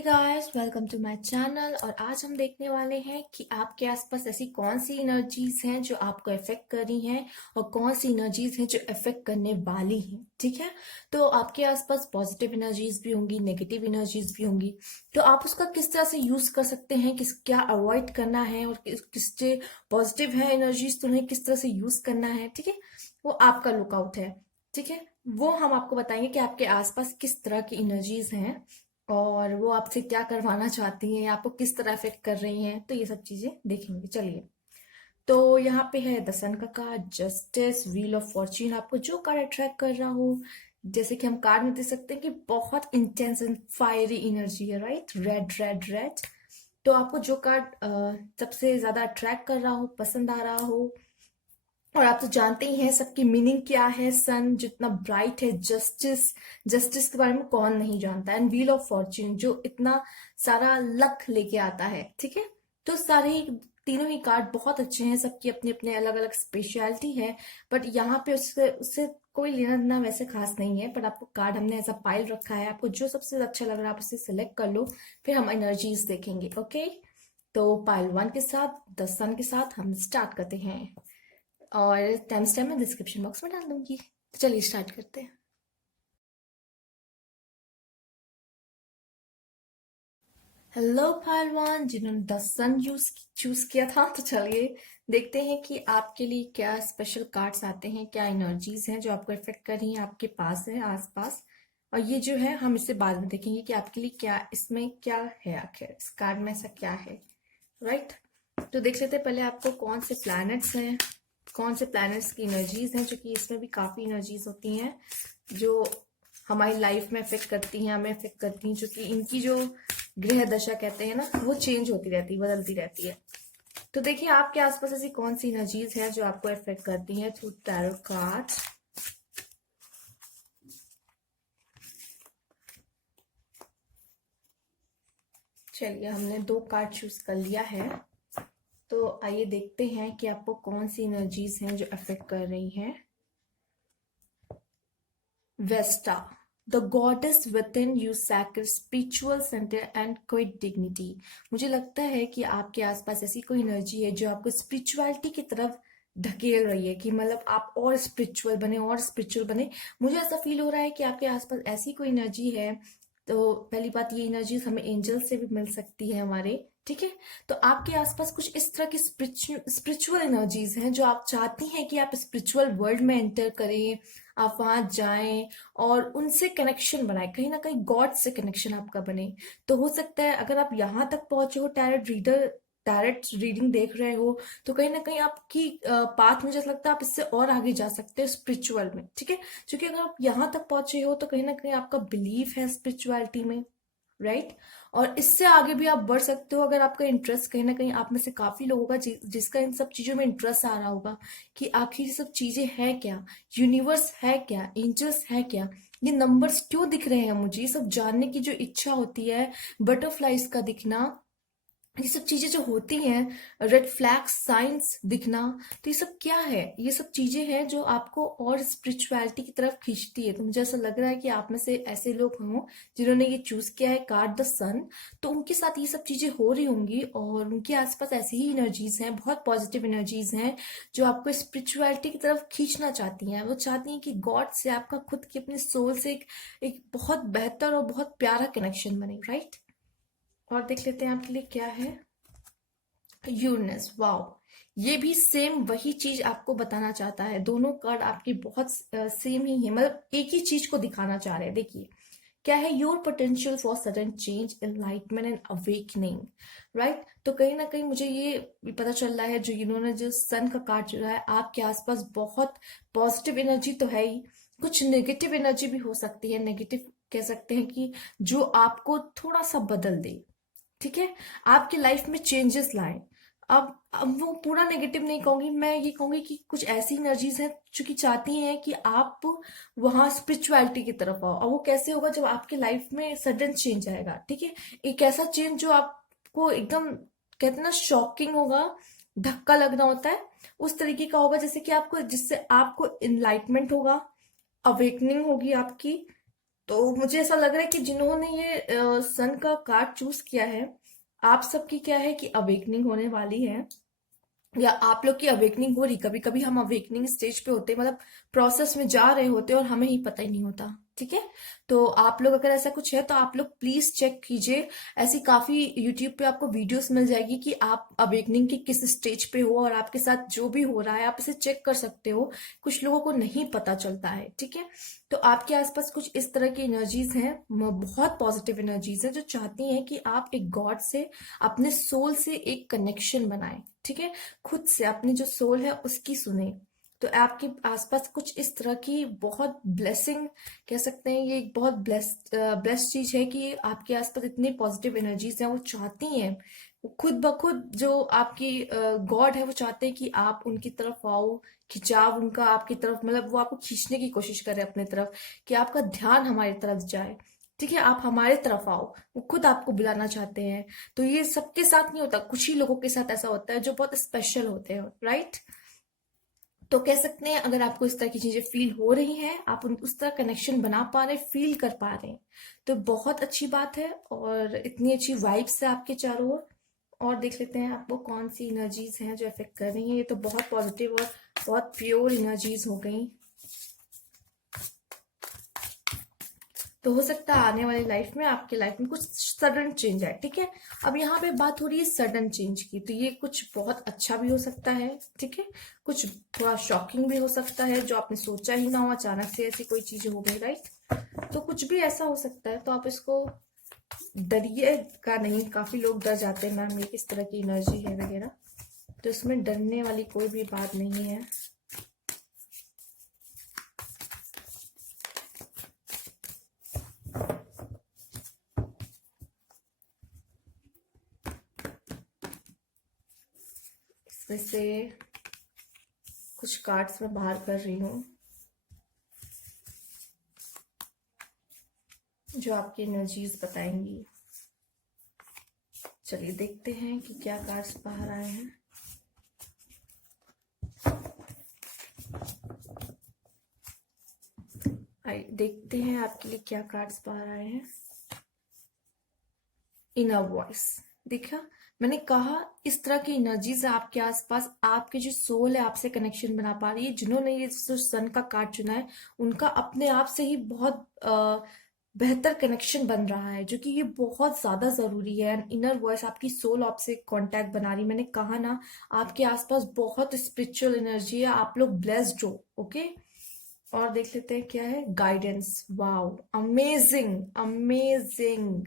Hey guys, welcome to my channel. और आज हम देखने वाले हैं कि आपके आसपास ऐसी कौन सी एनर्जीज हैं जो आपको इफेक्ट कर रही हैं और कौन सी एनर्जीज हैं जो इफेक्ट करने वाली हैं। ठीक है, तो आपके आसपास पॉजिटिव एनर्जीज भी होंगी, नेगेटिव एनर्जीज भी होंगी। तो आप उसका किस तरह से यूज कर सकते हैं, क्या अवॉइड करना है और किस जो पॉजिटिव है एनर्जीज तो उन्हें किस तरह से यूज करना है। ठीक है, वो आपका लुकआउट है। ठीक है, वो हम आपको बताएंगे कि आपके आसपास किस तरह की एनर्जीज हैं और वो आपसे क्या करवाना चाहती हैं, आपको किस तरह इफेक्ट कर रही हैं। तो ये सब चीजें देखेंगे। चलिए, तो यहाँ पे है द सन का card, justice, wheel of Fortune. आपको जो कार्ड अट्रैक्ट कर रहा हो, जैसे कि हम कार्ड में देख सकते हैं कि बहुत इंटेंस एंड फायरी एनर्जी है, राइट। Red red red. तो आपको जो कार्ड सबसे ज्यादा अट्रैक्ट कर रहा हो, पसंद आ रहा हो, और आप तो जानते ही हैं सबकी मीनिंग क्या है। सन जितना ब्राइट है, जस्टिस, जस्टिस के बारे में कौन नहीं जानता। एंड व्हील ऑफ फॉर्च्यून जो इतना सारा लक लेके आता है। ठीक है, तो सारे ही तीनों ही कार्ड बहुत अच्छे हैं, सबकी अपनी अपने अलग अलग स्पेशलिटी है। बट यहाँ पे उससे उससे कोई लेना देना वैसे खास नहीं है। पर आपको कार्ड हमने ऐसा पाइल रखा है, आपको जो सबसे अच्छा लग रहा है आप उसे सिलेक्ट कर लो, फिर हम एनर्जीज देखेंगे। ओके, तो पाइल 1 के साथ, द सन के साथ हम स्टार्ट करते हैं और टाइम स्टैम्प मैं डिस्क्रिप्शन बॉक्स में डाल दूंगी। तो चलिए स्टार्ट करते हैं। हेलो पहलवान जिन्होंने द सन चूज किया था, तो चलिए देखते हैं कि आपके लिए क्या स्पेशल कार्ड्स आते हैं, क्या एनर्जीज हैं जो आपको इफेक्ट कर रही हैं, आपके पास है आसपास। और ये जो है हम इसे बाद में देखेंगे कि आपके लिए क्या, इसमें क्या है, आखिर इस कार्ड में ऐसा क्या है, राइट। तो देख लेते हैं पहले आपको कौन से प्लैनेट्स हैं, कौन से प्लैनेट्स की एनर्जीज हैं, जो कि इसमें भी काफी एनर्जीज होती हैं जो हमारी लाइफ में इफेक्ट करती हैं, हमें इफेक्ट करती हैं, जो कि इनकी जो ग्रह दशा कहते हैं ना, वो चेंज होती रहती है, बदलती रहती है। तो देखिए आपके आसपास ऐसी कौन सी एनर्जीज है जो आपको इफेक्ट करती हैं थ्रू टैरो कार्ड्स। चलिए, हमने 2 कार्ड चूज कर लिया है, तो आइए देखते हैं कि आपको कौन सी एनर्जीज हैं जो अफेक्ट कर रही हैं। Vesta, the goddess within you sacred spiritual centre and quiet dignity. मुझे लगता है कि आपके आसपास ऐसी कोई एनर्जी है जो आपको स्पिरिचुअलिटी की तरफ ढकेल रही है, कि मतलब आप और स्पिरिचुअल बने और स्पिरिचुअल बने। मुझे ऐसा फील हो रहा है कि आपके आसपास ऐसी कोई एनर्जी है। तो पहली बात, ये एनर्जी हमें एंजल से भी मिल सकती है हमारे। ठीक है, तो आपके आसपास कुछ इस तरह की स्पिरिचुअल एनर्जीज हैं जो आप चाहती हैं कि आप स्पिरिचुअल वर्ल्ड में एंटर करें, आप वहां जाएं और उनसे कनेक्शन बनाए, कहीं ना कहीं गॉड से कनेक्शन आपका बने। तो हो सकता है अगर आप यहाँ तक पहुंचे हो, डायरेक्ट रीडिंग देख रहे हो, तो कहीं ना कहीं आपकी पाथ, मुझे ऐसा लगता है आप इससे और आगे जा सकते हो स्पिरिचुअल में। ठीक है, क्योंकि अगर आप यहाँ तक पहुंचे हो तो कहीं ना कहीं आपका बिलीफ है स्पिरिचुअलिटी में, राइट। और इससे आगे भी आप बढ़ सकते हो अगर आपका इंटरेस्ट, कहीं ना कहीं आप में से काफी लोगों का जिसका इन सब चीजों में इंटरेस्ट आ रहा होगा कि आखिर ये सब चीजें है क्या, यूनिवर्स है क्या, एंजल्स है क्या, ये नंबर्स क्यों दिख रहे हैं, मुझे ये सब जानने की जो इच्छा होती है, बटरफ्लाइज का दिखना, ये सब चीजें जो होती हैं, रेड फ्लैग साइंस दिखना, तो ये सब क्या है, ये सब चीजें हैं जो आपको और स्पिरिचुअलिटी की तरफ खींचती है। तो मुझे ऐसा लग रहा है कि आप में से ऐसे लोग हों जिन्होंने ये चूज किया है कार्ड द सन, तो उनके साथ ये सब चीजें हो रही होंगी और उनके आसपास ऐसी ही एनर्जीज हैं, बहुत पॉजिटिव एनर्जीज हैं जो आपको स्पिरिचुअलिटी की तरफ खींचना चाहती हैं। वो चाहती हैं कि गॉड से आपका खुद की अपने सोल से एक बहुत बेहतर और बहुत प्यारा कनेक्शन बने, राइट। और देख लेते हैं आपके लिए क्या है। यूरेनस, वाओ, ये भी सेम वही चीज आपको बताना चाहता है। दोनों कार्ड आपकी बहुत सेम ही है, मतलब एक ही चीज को दिखाना चाह रहे हैं। देखिए क्या है, your potential for sudden change, enlightenment and awakening, right. तो कहीं ना कहीं मुझे ये पता चल रहा है, जो इन्होंने जो सन का कार्ड जो है, आपके आसपास बहुत पॉजिटिव एनर्जी तो है ही, कुछ नेगेटिव एनर्जी भी हो सकती है। नेगेटिव कह सकते हैं कि जो आपको थोड़ा सा बदल दे, ठीक है, आपकी लाइफ में चेंजेस लाए। अब वो पूरा नेगेटिव नहीं कहूंगी, मैं ये कहूंगी कि कुछ ऐसी एनर्जीज हैं जो कि चाहती हैं कि आप वहां स्पिरिचुअलिटी की तरफ आओ। और वो कैसे होगा, जब आपके लाइफ में सडन चेंज आएगा। ठीक है, एक ऐसा चेंज जो आपको एकदम, कहते हैं ना, शॉकिंग होगा, धक्का लगना होता है, उस तरीके का होगा, जैसे कि आपको, जिससे आपको इनलाइटमेंट होगा, अवेकनिंग होगी आपकी। तो मुझे ऐसा लग रहा है कि जिन्होंने ये सन का कार्ड चूज किया है, आप सबकी क्या है कि अवेकनिंग होने वाली है, या आप लोग की अवेकनिंग हो रही। कभी कभी हम अवेकनिंग स्टेज पे होते हैं, मतलब प्रोसेस में जा रहे होते हैं और हमें ही पता ही नहीं होता। ठीक है, तो आप लोग अगर ऐसा कुछ है तो आप लोग प्लीज चेक कीजिए। ऐसी काफी यूट्यूब पे आपको वीडियोस मिल जाएगी कि आप अवेकनिंग के किस स्टेज पे हो और आपके साथ जो भी हो रहा है आप इसे चेक कर सकते हो। कुछ लोगों को नहीं पता चलता है। ठीक है, तो आपके आसपास कुछ इस तरह की एनर्जीज हैं, बहुत पॉजिटिव एनर्जीज हैं, जो चाहती हैं कि आप एक गॉड से, अपने सोल से एक कनेक्शन बनाएं। ठीक है, खुद से अपनी जो सोल है उसकी सुने। तो आपके आसपास कुछ इस तरह की बहुत ब्लेसिंग कह सकते हैं, ये एक बहुत ब्लेस्ड चीज है कि आपके आसपास इतनी पॉजिटिव एनर्जीज हैं। वो चाहती हैं, वो खुद ब खुद जो आपकी गॉड है वो चाहते हैं कि आप उनकी तरफ आओ। खिंचाव उनका आपकी तरफ, मतलब वो आपको खींचने की कोशिश करे अपने तरफ, कि आपका ध्यान हमारी तरफ जाए। ठीक है, आप हमारे तरफ आओ। वो खुद आपको बुलाना चाहते हैं। तो ये सबके साथ नहीं होता, कुछ ही लोगों के साथ ऐसा होता है जो बहुत स्पेशल होते हैं। राइट, तो कह सकते हैं अगर आपको इस तरह की चीजें फील हो रही हैं, आप उस तरह कनेक्शन बना पा रहे, फील कर पा रहे हैं, तो बहुत अच्छी बात है। और इतनी अच्छी वाइब्स है आपके चारों ओर। और देख लेते हैं आपको कौन सी एनर्जीज हैं जो इफेक्ट कर रही हैं। ये तो बहुत पॉजिटिव और बहुत प्योर एनर्जीज हो गई। तो हो सकता है आने वाली लाइफ में, आपके लाइफ में कुछ सडन चेंज आए। ठीक है, अब यहाँ पे बात हो रही है सडन चेंज की, तो ये कुछ बहुत अच्छा भी हो सकता है। ठीक है, कुछ थोड़ा शॉकिंग भी हो सकता है, जो आपने सोचा ही ना हो, अचानक से ऐसी कोई चीज हो गई। राइट, तो कुछ भी ऐसा हो सकता है। तो आप इसको डरिए का नहीं, काफी लोग डर जाते हैं, मैम ये किस तरह की एनर्जी है वगैरह, तो इसमें डरने वाली कोई भी बात नहीं है। इसमें से कुछ कार्ड्स मैं बाहर कर रही हूँ जो आपकी एनर्जीज बताएंगी। चलिए देखते हैं कि क्या कार्ड्स बाहर आए हैं। देखते हैं आपके लिए क्या कार्ड्स बाहर आए हैं। इनर वॉइस, देखा, मैंने कहा इस तरह की एनर्जीज आपके आसपास, आपके जो सोल है आपसे कनेक्शन बना पा रही है। जिन्होंने ये सन का कार्ड चुना है, उनका अपने आप से ही बहुत बेहतर कनेक्शन बन रहा है, जो कि ये बहुत ज्यादा जरूरी है। इनर वॉइस, आपकी सोल आपसे कांटेक्ट बना रही। मैंने कहा ना, आपके आसपास बहुत स्पिरिचुअल एनर्जी है, आप लोग ब्लेस्ड हो। ओके, और देख लेते हैं क्या है। Guidance, wow, amazing amazing.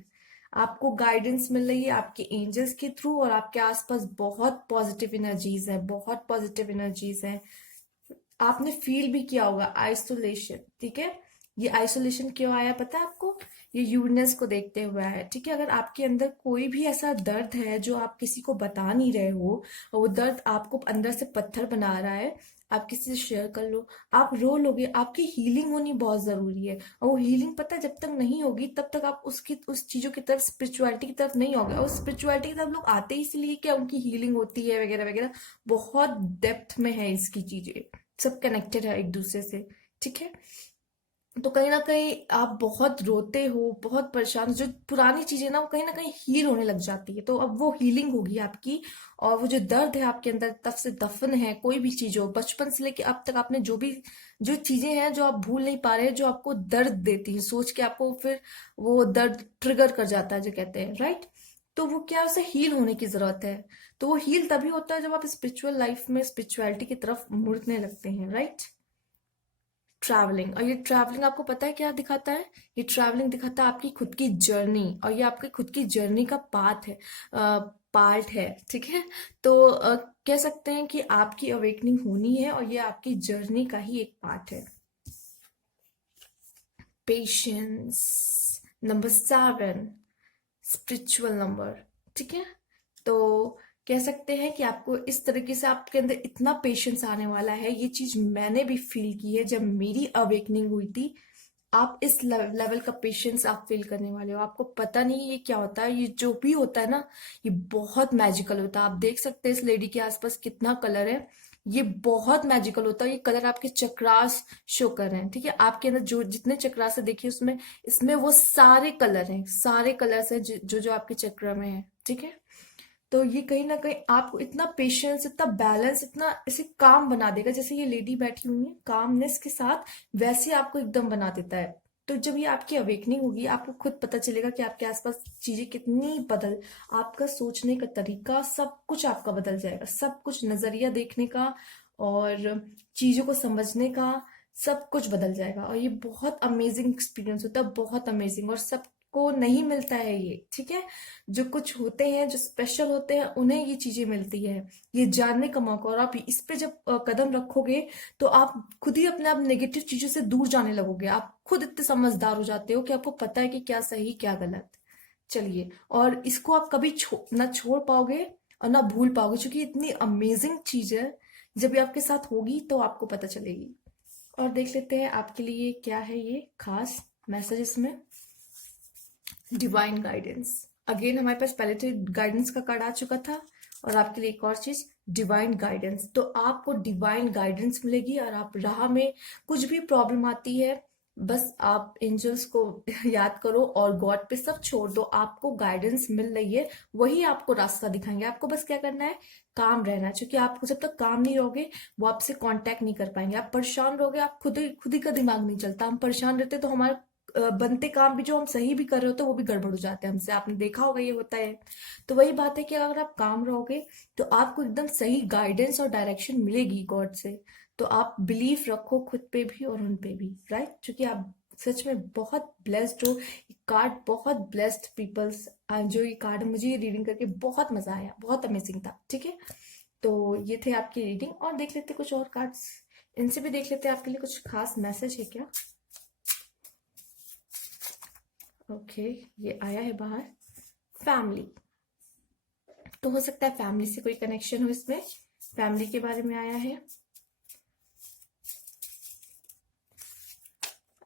आपको गाइडेंस मिल रही है आपके एंजल्स के थ्रू, और आपके आसपास बहुत पॉजिटिव एनर्जीज है, बहुत पॉजिटिव एनर्जीज है। आपने फील भी किया होगा आइसोलेशन। ठीक है, ये आइसोलेशन क्यों आया पता है आपको? ये यूनियंस को देखते हुए है। ठीक है, अगर आपके अंदर कोई भी ऐसा दर्द है जो आप किसी को बता नहीं रहे हो, और वो दर्द आपको अंदर से पत्थर बना रहा है, आप किसी से शेयर कर लो, आप रो लोगे। आपकी हीलिंग होनी बहुत जरूरी है, और वो हीलिंग पता है जब तक नहीं होगी तब तक आप उसकी उस चीजों की तरफ, स्पिरिचुअलिटी की तरफ नहीं होगे। और स्पिरिचुअलिटी की तरफ लोग आते ही इसलिए क्या उनकी हीलिंग होती है वगैरह वगैरह। बहुत डेप्थ में है इसकी चीजें, सब कनेक्टेड है एक दूसरे से। ठीक है, तो कहीं ना कहीं आप बहुत रोते हो, बहुत परेशान हो, जो पुरानी चीजें ना वो कहीं ना कहीं हील होने लग जाती है। तो अब वो हीलिंग होगी आपकी, और वो जो दर्द है आपके अंदर तब से दफन है, कोई भी चीज हो, बचपन से लेके अब तक आपने जो भी, जो चीजें हैं जो आप भूल नहीं पा रहे हैं, जो आपको दर्द देती है, सोच के आपको फिर वो दर्द ट्रिगर कर जाता है जो कहते हैं। राइट, तो वो क्या, उसे हील होने की जरूरत है। तो वो हील तभी होता है जब आप स्पिरिचुअल लाइफ में स्पिरिचुअलिटी की तरफ मुड़ने लगते हैं। राइट, ट्रैवलिंग, और ये ट्रैवलिंग आपको पता है क्या दिखाता है? ये ट्रैवलिंग दिखाता है आपकी खुद की जर्नी, और ये आपकी खुद की जर्नी का पाथ है, पार्ट है। ठीक है, तो कह सकते हैं कि आपकी अवेकनिंग होनी है, और ये आपकी जर्नी का ही एक पार्ट है। Patience, number 7, spiritual number. ठीक है, तो कह सकते हैं कि आपको इस तरीके से आपके अंदर इतना पेशेंस आने वाला है। ये चीज मैंने भी फील की है जब मेरी अवेकनिंग हुई थी। आप इस लेवल का पेशेंस आप फील करने वाले हो। आपको पता नहीं ये क्या होता है, ये जो भी होता है ना, ये बहुत मैजिकल होता है। आप देख सकते हैं इस लेडी के आसपास कितना कलर है। ये बहुत मैजिकल होता है। ये कलर आपके चक्रास शो कर रहे हैं, ठीक है। आपके अंदर जो जितने चक्रास है देखिए, उसमें इसमें वो सारे कलर हैं, सारे कलर्स हैं जो जो आपके चक्र में है, ठीक है। तो ये कहीं ना कहीं आपको इतना पेशेंस, इतना बैलेंस, इतना ऐसे काम बना देगा। जैसे ये लेडी बैठी हुई है कामनेस के साथ, वैसे आपको एकदम बना देता है। तो जब ये आपकी अवेकनिंग होगी, आपको खुद पता चलेगा कि आपके आसपास चीजें कितनी बदल, आपका सोचने का तरीका, सब कुछ आपका बदल जाएगा। सब कुछ, नजरिया देखने का और चीजों को समझने का, सब कुछ बदल जाएगा। और ये बहुत अमेजिंग एक्सपीरियंस होता है, बहुत अमेजिंग, और सबको नहीं मिलता है ये, ठीक है। जो कुछ होते हैं, जो स्पेशल होते हैं, उन्हें ये चीजें मिलती है, ये जानने का मौका। और आप इस पे जब कदम रखोगे, तो आप खुद ही अपने आप नेगेटिव चीजों से दूर जाने लगोगे। आप खुद इतने समझदार हो जाते हो कि आपको पता है कि क्या सही क्या गलत। चलिए, और इसको आप कभी ना छोड़ पाओगे और ना भूल पाओगे, क्योंकि इतनी अमेजिंग चीज है। जब ये आपके साथ होगी तो आपको पता चलेगी। और देख लेते हैं आपके लिए क्या है ये खास मैसेज इसमें। Divine guidance. अगेन हमारे पास पहले तो गाइडेंस का कार्ड आ चुका था, और आपके लिए एक और चीज, डिवाइन गाइडेंस। तो आपको डिवाइन गाइडेंस मिलेगी, और आप राह में कुछ भी प्रॉब्लम आती है, बस आप एंजल्स को याद करो और गॉड पे सब छोड़ दो। आपको गाइडेंस मिल रही है, वही आपको रास्ता दिखाएंगे। आपको बस क्या करना है, काम रहना है। क्योंकि आप जब तक काम नहीं रहोगे, वो आपसे कांटेक्ट नहीं कर पाएंगे। आप परेशान रहोगे, आप खुद ही का दिमाग नहीं चलता। हम परेशान रहते तो हमारे बनते काम भी जो हम सही भी कर रहे होते हैं, वो भी गड़बड़ हो जाते हैं हमसे। आपने देखा होगा ये होता है। तो वही बात है कि अगर आप काम रहोगे, तो आपको एकदम सही गाइडेंस और डायरेक्शन मिलेगी गॉड से। तो आप बिलीव रखो खुद पे भी और उन पे भी, राइट। क्योंकि आप सच में बहुत ब्लेस्ड हो। ये कार्ड बहुत ब्लेस्ड पीपल्स। जो ये कार्ड, मुझे ये रीडिंग करके बहुत मजा आया, बहुत अमेजिंग था, ठीक है। तो ये थे आपकी रीडिंग, और देख लेते कुछ और कार्ड्स, इनसे भी देख लेते हैं आपके लिए कुछ खास मैसेज है क्या। ओके, ये आया है बाहर, फैमिली। तो हो सकता है फैमिली से कोई कनेक्शन हो इसमें, फैमिली के बारे में आया है।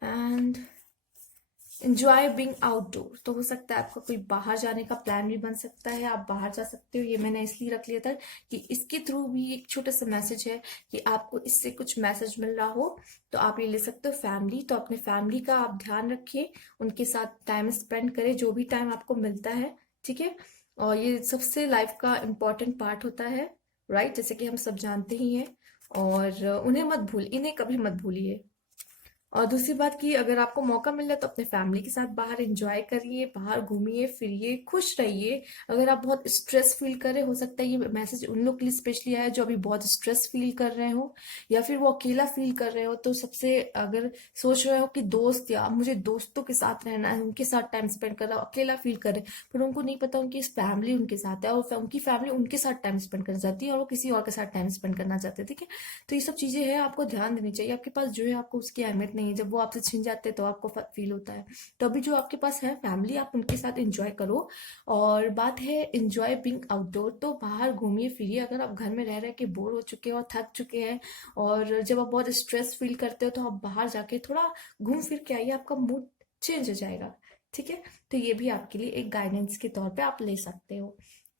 And enjoy being outdoor. तो हो सकता है आपका कोई बाहर जाने का प्लान भी बन सकता है, आप बाहर जा सकते हो। ये मैंने इसलिए रख लिया था कि इसके थ्रू भी एक छोटा सा मैसेज है कि आपको इससे कुछ मैसेज मिल रहा हो, तो आप ये ले सकते हो फैमिली। तो अपने फैमिली का आप ध्यान रखिए, उनके साथ टाइम स्पेंड करें जो भी टाइम आपको मिलता है, ठीक है। और ये सबसे लाइफ का इम्पोर्टेंट पार्ट होता है, राइट, जैसे कि हम सब जानते ही हैं। और उन्हें मत भूल, इन्हें कभी मत भूलिए। और दूसरी बात की, अगर आपको मौका मिल रहा है तो अपने फैमिली के साथ बाहर एंजॉय करिए, बाहर घूमिए फिरिए, खुश रहिए। अगर आप बहुत स्ट्रेस फील कर रहे हो सकता है ये मैसेज उन लोग के लिए स्पेशली आया है जो अभी बहुत स्ट्रेस फील कर रहे हो, या फिर वो अकेला फील कर रहे हो। तो सबसे, अगर सोच रहे हो कि दोस्त, या मुझे दोस्तों के साथ रहना है, उनके साथ टाइम स्पेंड कर रहा हो, अकेला फील कर रहे हैं, पर उनको नहीं पता उनकी फैमिली उनके साथ है, और उनकी फैमिली उनके साथ टाइम स्पेंड करना चाहती है, और वो किसी और के साथ टाइम स्पेंड करना चाहते हैं, ठीक है। तो ये सब चीजें हैं, आपको ध्यान देनी चाहिए। आपके पास जो है, आपको उसकी अहमियत नहीं है। जब वो आपसे छिन जाते हैं तो आपको फील होता है। तो अभी जो आपके पास है फैमिली, आप उनके साथ एंजॉय करो। और बात है एंजॉय बीइंग आउटडोर, तो बाहर घूमिए फिरिए। अगर आप घर में रह रह के बोर हो चुके हो, थक चुके हैं, और जब आप बहुत स्ट्रेस फील करते हो, तो आप बाहर जाके थोड़ा घूम फिर के आइए, आपका मूड चेंज हो जाएगा, ठीक है। तो ये भी आपके लिए एक गाइडेंस के तौर पे आप ले सकते हो।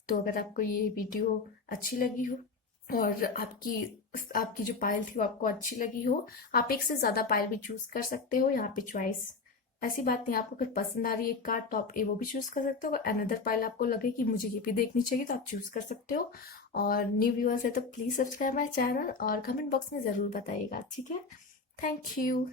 तो अगर आपको ये वीडियो अच्छी लगी हो, और आपकी आपकी जो पायल थी वो आपको अच्छी लगी हो, आप एक से ज्यादा पायल भी चूज कर सकते हो। यहाँ पे चॉइस, ऐसी बात नहीं, आपको अगर पसंद आ रही है एक कार्ड तो आप वो भी चूज कर सकते हो। अगर अनदर पायल आपको लगे कि मुझे ये भी देखनी चाहिए, तो आप चूज कर सकते हो। और न्यू व्यूअर्स है तो प्लीज सब्सक्राइब माई चैनल, और कमेंट बॉक्स में जरूर बताइएगा, ठीक है। Thank you.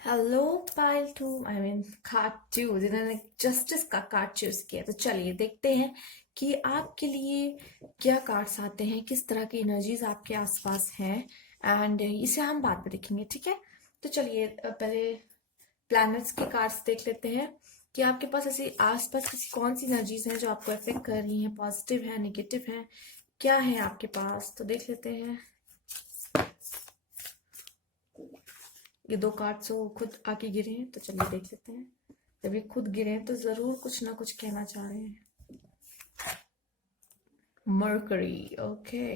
Hello Payal two, I mean card two, जिन्होंने जस्टिस का कार्ड चूज किया। तो चलिए देखते हैं कि आपके लिए क्या कार्ड्स आते हैं, किस तरह की एनर्जीज आपके आसपास हैं। एंड इसे हम बाद में देखेंगे, ठीक है। तो चलिए पहले प्लैनेट्स के कार्ड्स देख लेते हैं कि आपके पास ऐसी आसपास किसी कौन सी एनर्जीज हैं जो आपको अफेक्ट कर रही हैं, पॉजिटिव है, नेगेटिव है, क्या है आपके पास। तो देख लेते हैं। ये दो कार्ड्स वो खुद आके गिरे हैं, तो चलिए देख लेते हैं। जब ये खुद गिरे हैं तो जरूर कुछ ना कुछ कहना चाह रहे हैं। Mercury, okay.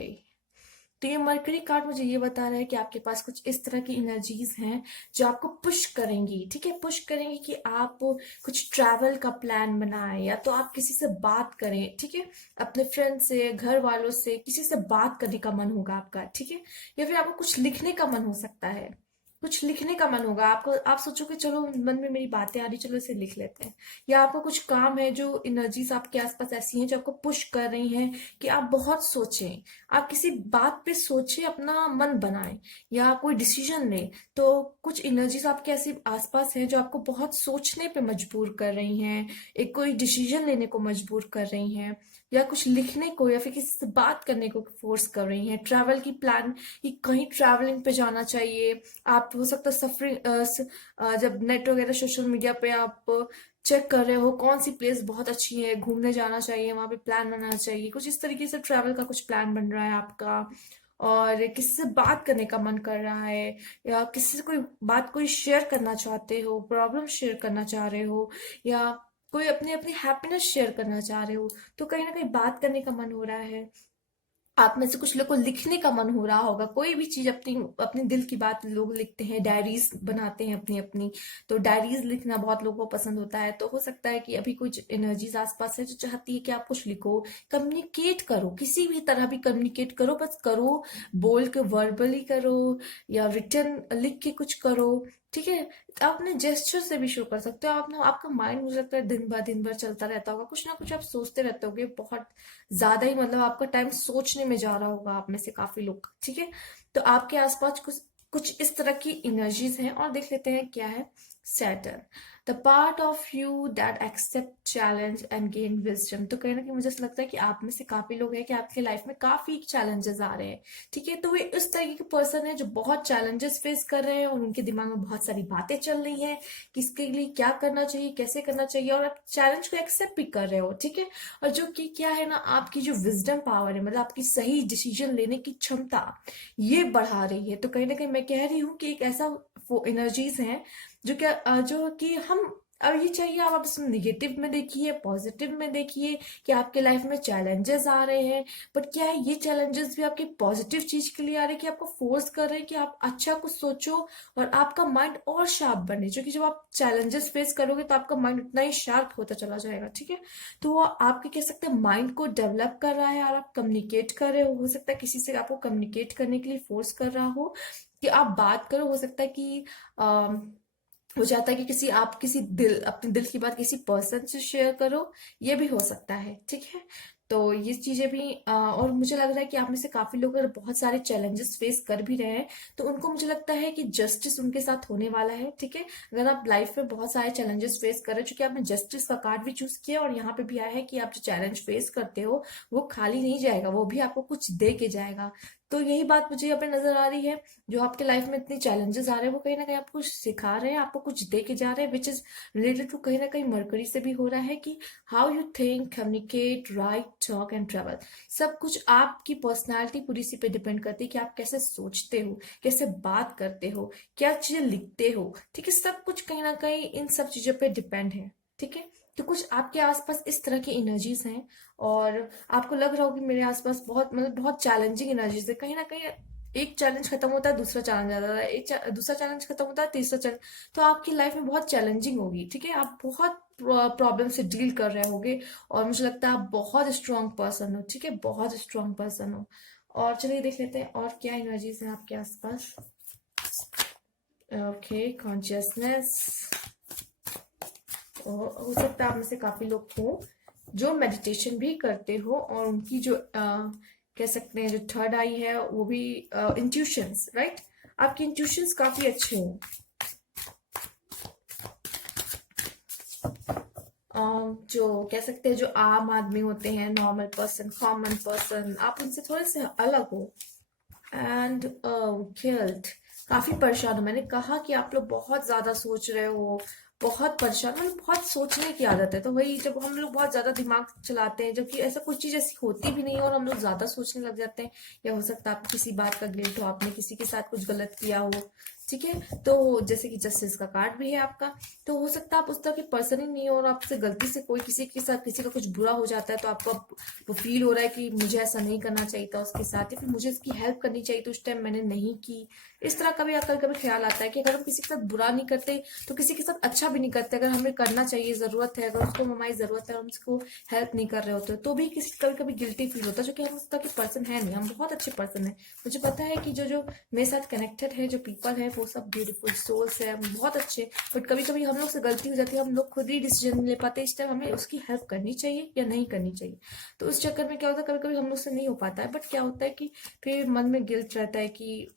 तो ये मरकरी कार्ड मुझे ये बता रहा है कि आपके पास कुछ इस तरह की एनर्जीज हैं जो आपको पुश करेंगी, ठीक है, पुश करेंगी कि आप कुछ ट्रैवल का प्लान बनाएं, या तो आप किसी से बात करें, ठीक है, अपने फ्रेंड से, घर वालों से, किसी से बात करने का मन होगा आपका, ठीक है, या फिर आपको कुछ लिखने का मन हो सकता है, कुछ लिखने का मन होगा आपको, आप सोचोगे चलो मन में मेरी बातें आ रही, चलो इसे लिख लेते हैं, या आपको कुछ काम है जो एनर्जीज आपके आसपास ऐसी हैं जो आपको पुश कर रही हैं कि आप बहुत सोचें, आप किसी बात पे सोचें, अपना मन बनाएं या कोई डिसीजन लें। तो कुछ एनर्जीज आपके ऐसे आसपास हैं जो आपको बहुत सोचने पे मजबूर कर रही हैं, एक कोई डिसीजन लेने को मजबूर कर रही हैं, या कुछ लिखने को या फिर किसी से बात करने को फोर्स कर रही हैं, ट्रैवल की प्लान कि कहीं ट्रैवलिंग पे जाना चाहिए। आप हो सकता है सफरिंग, जब नेट वगैरह सोशल मीडिया पे आप चेक कर रहे हो कौन सी प्लेस बहुत अच्छी है, घूमने जाना चाहिए, वहां पे प्लान बनाना चाहिए, कुछ इस तरीके से ट्रैवल का कुछ प्लान बन रहा है आपका। और किसी से बात करने का मन कर रहा है, या किसी से कोई बात कोई शेयर करना चाहते हो, प्रॉब्लम शेयर करना चाह रहे हो, या कोई अपनी अपनी हैप्पीनेस शेयर करना चाह रहे हो, तो कहीं ना कहीं बात करने का मन हो रहा है। आप में से कुछ लोग को लिखने का मन हो रहा होगा, कोई भी चीज अपनी अपने दिल की बात लोग लिखते हैं, डायरीज बनाते हैं अपनी अपनी। तो डायरीज लिखना बहुत लोगों को पसंद होता है। तो हो सकता है कि अभी कुछ एनर्जीज आसपास है जो चाहती है कि आप कुछ लिखो, कम्युनिकेट करो, किसी भी तरह भी कम्युनिकेट करो, बस करो, बोल के वर्बली करो या रिटर्न लिख के कुछ करो, ठीक है। तो आप अपने जेस्चर से भी शो कर सकते हो। आप ना, आपका माइंड मुझे लगता है दिन भर चलता रहता होगा, कुछ ना कुछ आप सोचते रहते होगे, बहुत ज्यादा ही, मतलब आपका टाइम सोचने में जा रहा होगा आप में से काफी लोग, ठीक है। तो आपके आसपास कुछ कुछ इस तरह की एनर्जीज हैं। और देख लेते हैं क्या है। Saturn, the part of you that accept challenge and gain wisdom. तो कहीं ना कहीं मुझे ऐसा लगता है कि आप में से काफी लोग हैं कि आपके लाइफ में काफी चैलेंजेस आ रहे हैं, ठीक है। तो वे उस तरीके के पर्सन है जो बहुत चैलेंजेस फेस कर रहे हैं और उनके दिमाग में बहुत सारी बातें चल रही हैं कि इसके लिए क्या करना चाहिए, कैसे करना चाहिए, और आप चैलेंज को एक्सेप्ट भी कर रहे हो, ठीक है। और जो कि क्या है ना, आपकी जो विजडम पावर है, मतलब आपकी सही डिसीजन लेने की क्षमता, ये बढ़ा रही है। तो कहीं ना कहीं मैं कह रही हूँ कि एक ऐसा वो एनर्जीज है जो क्या जो कि हम, अब ये चाहिए आप इसमें निगेटिव में देखिए, पॉजिटिव में देखिए कि आपके लाइफ में चैलेंजेस आ रहे हैं, बट क्या है, ये चैलेंजेस भी आपकी पॉजिटिव चीज के लिए आ रहे हैं कि आपको फोर्स कर रहे हैं कि आप अच्छा कुछ सोचो और आपका माइंड और शार्प बने। क्योंकि जब आप चैलेंजेस फेस करोगे तो आपका माइंड उतना ही शार्प होता चला जाएगा, ठीक है। तो वो आपके कह सकते हैं माइंड को डेवलप कर रहा है, और आप कम्युनिकेट कर रहे हो सकता है किसी से आपको कम्युनिकेट करने के लिए फोर्स कर रहा हो कि आप बात करो। हो सकता है कि हो जाता है कि किसी आप किसी दिल अपने दिल की बात किसी पर्सन से शेयर करो, ये भी हो सकता है, ठीक है। तो ये चीजें भी और मुझे लग रहा है कि आप में से काफी लोग अगर बहुत सारे चैलेंजेस फेस कर भी रहे हैं तो उनको मुझे लगता है कि जस्टिस उनके साथ होने वाला है, ठीक है। अगर आप लाइफ में बहुत सारे चैलेंजेस फेस कर रहे हैं, चूंकि आपने जस्टिस का कार्ड भी चूज किया और यहाँ पे भी आया है कि आप जो चैलेंज फेस करते हो वो खाली नहीं जाएगा, वो भी आपको कुछ दे के जाएगा। तो यही बात मुझे यहाँ पे नजर आ रही है, जो आपके लाइफ में इतनी चैलेंजेस आ रहे हैं वो कहीं ना कहीं आपको कुछ सिखा रहे हैं, आपको कुछ दे के जा रहे हैं, विच इज रिलेटेड टू कहीं ना कहीं मरकरी से भी हो रहा है कि how you think, communicate, right, talk and travel. सब कुछ आपकी पर्सनैलिटी पूरी सी पे डिपेंड करती है कि आप कैसे सोचते हो, कैसे बात करते हो, क्या चीजें लिखते हो, ठीक है। सब कुछ कहीं ना कहीं इन सब चीजों पे डिपेंड है, ठीक है। तो कुछ आपके आसपास इस तरह की एनर्जीज हैं, और आपको लग रहा हो कि मेरे आसपास बहुत, मतलब बहुत चैलेंजिंग एनर्जीज है। कहीं ना कहीं एक चैलेंज खत्म होता है दूसरा चैलेंज आता है, दूसरा चैलेंज खत्म होता है तीसरा चैलेंज। तो आपकी लाइफ में बहुत चैलेंजिंग होगी, ठीक है। आप बहुत प्रॉब्लम से डील कर रहे होगे, और मुझे लगता है आप बहुत स्ट्रांग पर्सन हो, ठीक है, बहुत स्ट्रांग पर्सन हो। और चलिए देख लेते हैं और क्या एनर्जीज हैं आपके आसपास। Okay, consciousness. हो सकता है आप में से काफी लोग हो जो मेडिटेशन भी करते हो, और उनकी जो कह सकते हैं जो थर्ड आई है वो भी इंट्यूशंस, राइट। आपके इंट्यूशंस काफी अच्छे हैं। जो कह सकते हैं जो आम आदमी होते हैं, नॉर्मल पर्सन, कॉमन पर्सन, आप उनसे थोड़े से अलग हो। एंड गिल्ट, काफी परेशान हो। मैंने कहा कि आप लोग बहुत ज्यादा सोच रहे हो, बहुत परेशान, मतलब बहुत सोचने की आदत है। तो वही, जब हम लोग बहुत ज्यादा दिमाग चलाते हैं, जबकि ऐसा कुछ चीज ऐसी होती भी नहीं है, और हम लोग ज्यादा सोचने लग जाते हैं। या हो सकता है आपको किसी बात का गिल्ट हो, आपने किसी के साथ कुछ गलत किया हो, ठीक है, तो जैसे कि जस्टिस का कार्ड भी है आपका, तो हो सकता है आप उस तरह के पर्सन ही नहीं हो और आपसे गलती से कोई किसी के साथ किसी का कुछ बुरा हो जाता है तो आपको वो फील हो रहा है कि मुझे ऐसा नहीं करना चाहिए था उसके साथ, या फिर मुझे इसकी हेल्प करनी चाहिए तो उस टाइम मैंने नहीं की। इस तरह का भी कभी कभी ख्याल आता है कि अगर हम किसी के साथ बुरा नहीं करते तो किसी के साथ अच्छा भी नहीं करते। अगर हमें करना चाहिए, जरूरत है, अगर उसको हमारी जरूरत है, हम उसको हेल्प नहीं कर रहे होते तो भी किसी कभी कभी गिल्टी फील होता है, जो कि हम उस तरह के पर्सन है नहीं, हम बहुत अच्छे पर्सन है। मुझे पता है कि जो जो मेरे साथ कनेक्टेड है, जो पीपल है, वो सब ब्यूटीफुल सोल्स है, बहुत अच्छे। बट कभी कभी हम लोग से गलती हो जाती है, हम लोग खुद ही डिसीजन नहीं ले पाते, इस टाइम हमें उसकी हेल्प करनी चाहिए या नहीं करनी चाहिए। तो उस चक्कर में क्या होता है, कभी कभी हम लोग से नहीं हो पाता है। बट क्या होता है कि फिर मन में गिल्ट रहता है कि